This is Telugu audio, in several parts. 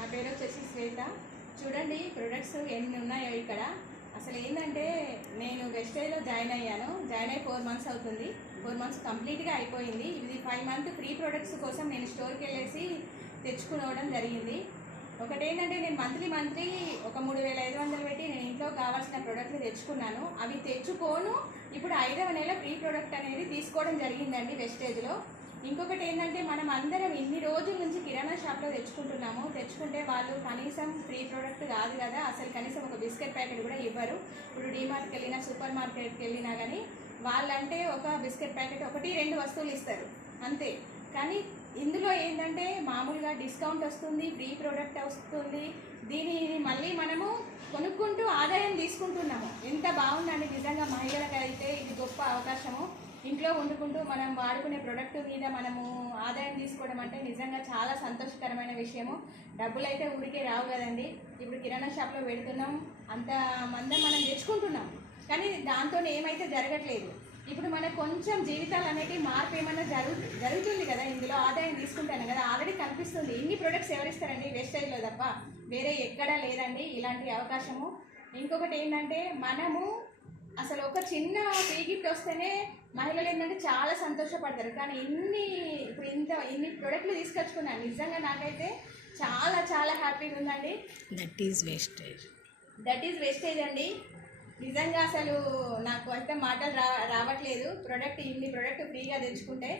నా పేరు వచ్చేసి శ్వేత. చూడండి ప్రొడక్ట్స్ ఎన్ని ఉన్నాయో ఇక్కడ. అసలు ఏంటంటే నేను వెస్టేజ్లో జాయిన్ అయ్యాను. జాయిన్ అయ్యి 4 months అవుతుంది. 4 months కంప్లీట్గా అయిపోయింది. ఇది 5 month ఫ్రీ ప్రొడక్ట్స్ కోసం నేను స్టోర్కి వెళ్ళేసి తెచ్చుకోవడం జరిగింది. ఒకటేంటంటే నేను మంత్లీ ఒక 3500 పెట్టి నేను ఇంట్లో కావాల్సిన ప్రోడక్ట్లు తెచ్చుకున్నాను. అవి తెచ్చుకోను ఇప్పుడు 5వ నెల ఫ్రీ ప్రోడక్ట్ అనేది తీసుకోవడం జరిగిందండి వెస్టేజ్లో. ఇంకొకటి ఏంటంటే మనం అందరం ఇన్ని రోజుల నుంచి కిరాణా షాప్లో తెచ్చుకుంటే వాళ్ళు కనీసం ఫ్రీ ప్రోడక్ట్ కాదు కదా, అసలు కనీసం ఒక బిస్కెట్ ప్యాకెట్ కూడా ఇవ్వరు. ఇప్పుడు డీమార్ట్కి వెళ్ళినా సూపర్ మార్కెట్కి వెళ్ళినా కానీ వాళ్ళంటే ఒక బిస్కెట్ ప్యాకెట్ 1-2 వస్తువులు ఇస్తారు అంతే. కానీ ఇందులో ఏంటంటే మామూలుగా డిస్కౌంట్ వస్తుంది, ఫ్రీ ప్రోడక్ట్ వస్తుంది. దీనిని మళ్ళీ మనము కొనుక్కుంటూ ఆదాయం తీసుకుంటున్నాము. ఎంత బాగుందండి నిజంగా. మహిళలకు అయితే ఇది గొప్ప అవకాశము. ఇంట్లో వండుకుంటూ మనం వాడుకునే ప్రోడక్ట్ మీద మనము ఆదాయం తీసుకోవడం అంటే నిజంగా చాలా సంతోషకరమైన విషయము. డబ్బులు అయితే ఊరికే రావు కదండి. ఇప్పుడు కిరాణా షాప్లో పెడుతున్నాం, అంత మందం మనం తెచ్చుకుంటున్నాం, కానీ దాంతో ఏమైతే జరగట్లేదు. ఇప్పుడు మనకు కొంచెం జీవితాలు అనేటివి మార్పు ఏమన్నా జరుగుతుంది కదా. ఇందులో ఆదాయం తీసుకుంటాను కదా, ఆల్రెడీ కనిపిస్తుంది. ఇన్ని ప్రొడక్ట్స్ ఎవరిస్తారండి వెస్టేజ్లో తప్ప వేరే ఎక్కడా లేదండి ఇలాంటి అవకాశము. ఇంకొకటి ఏంటంటే మనము అసలు ఒక చిన్న ఫ్రీ గిఫ్ట్ వస్తేనే మహిళలు ఏంటంటే చాలా సంతోషపడతారు. కానీ ఇన్ని ప్రొడక్ట్లు తీసుకొచ్చుకున్నాను. నిజంగా నాకైతే చాలా చాలా హ్యాపీగా ఉందండి. దట్ ఈజ్ వేస్టేజ్ అండి. నిజంగా అసలు నాకు అంటే మాటలు రావట్లేదు. ఇన్ని ప్రోడక్ట్ ఫ్రీగా తెచ్చుకుంటే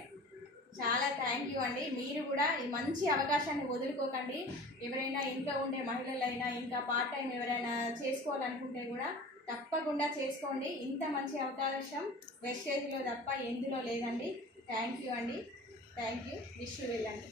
చాలా థ్యాంక్ యూ అండి. మీరు కూడా ఈ మంచి అవకాశాన్ని వదులుకోకండి. ఎవరైనా ఇంట్లో ఉండే మహిళలైనా ఇంకా పార్ట్ టైం ఎవరైనా చేసుకోవాలనుకుంటే కూడా తప్పకుండా చేసుకోండి. ఇంత మంచి అవకాశం వెస్టేజ్లో తప్ప ఎందులో లేదండి. థ్యాంక్ యూ అండి. Thank you. Wish you well అండి.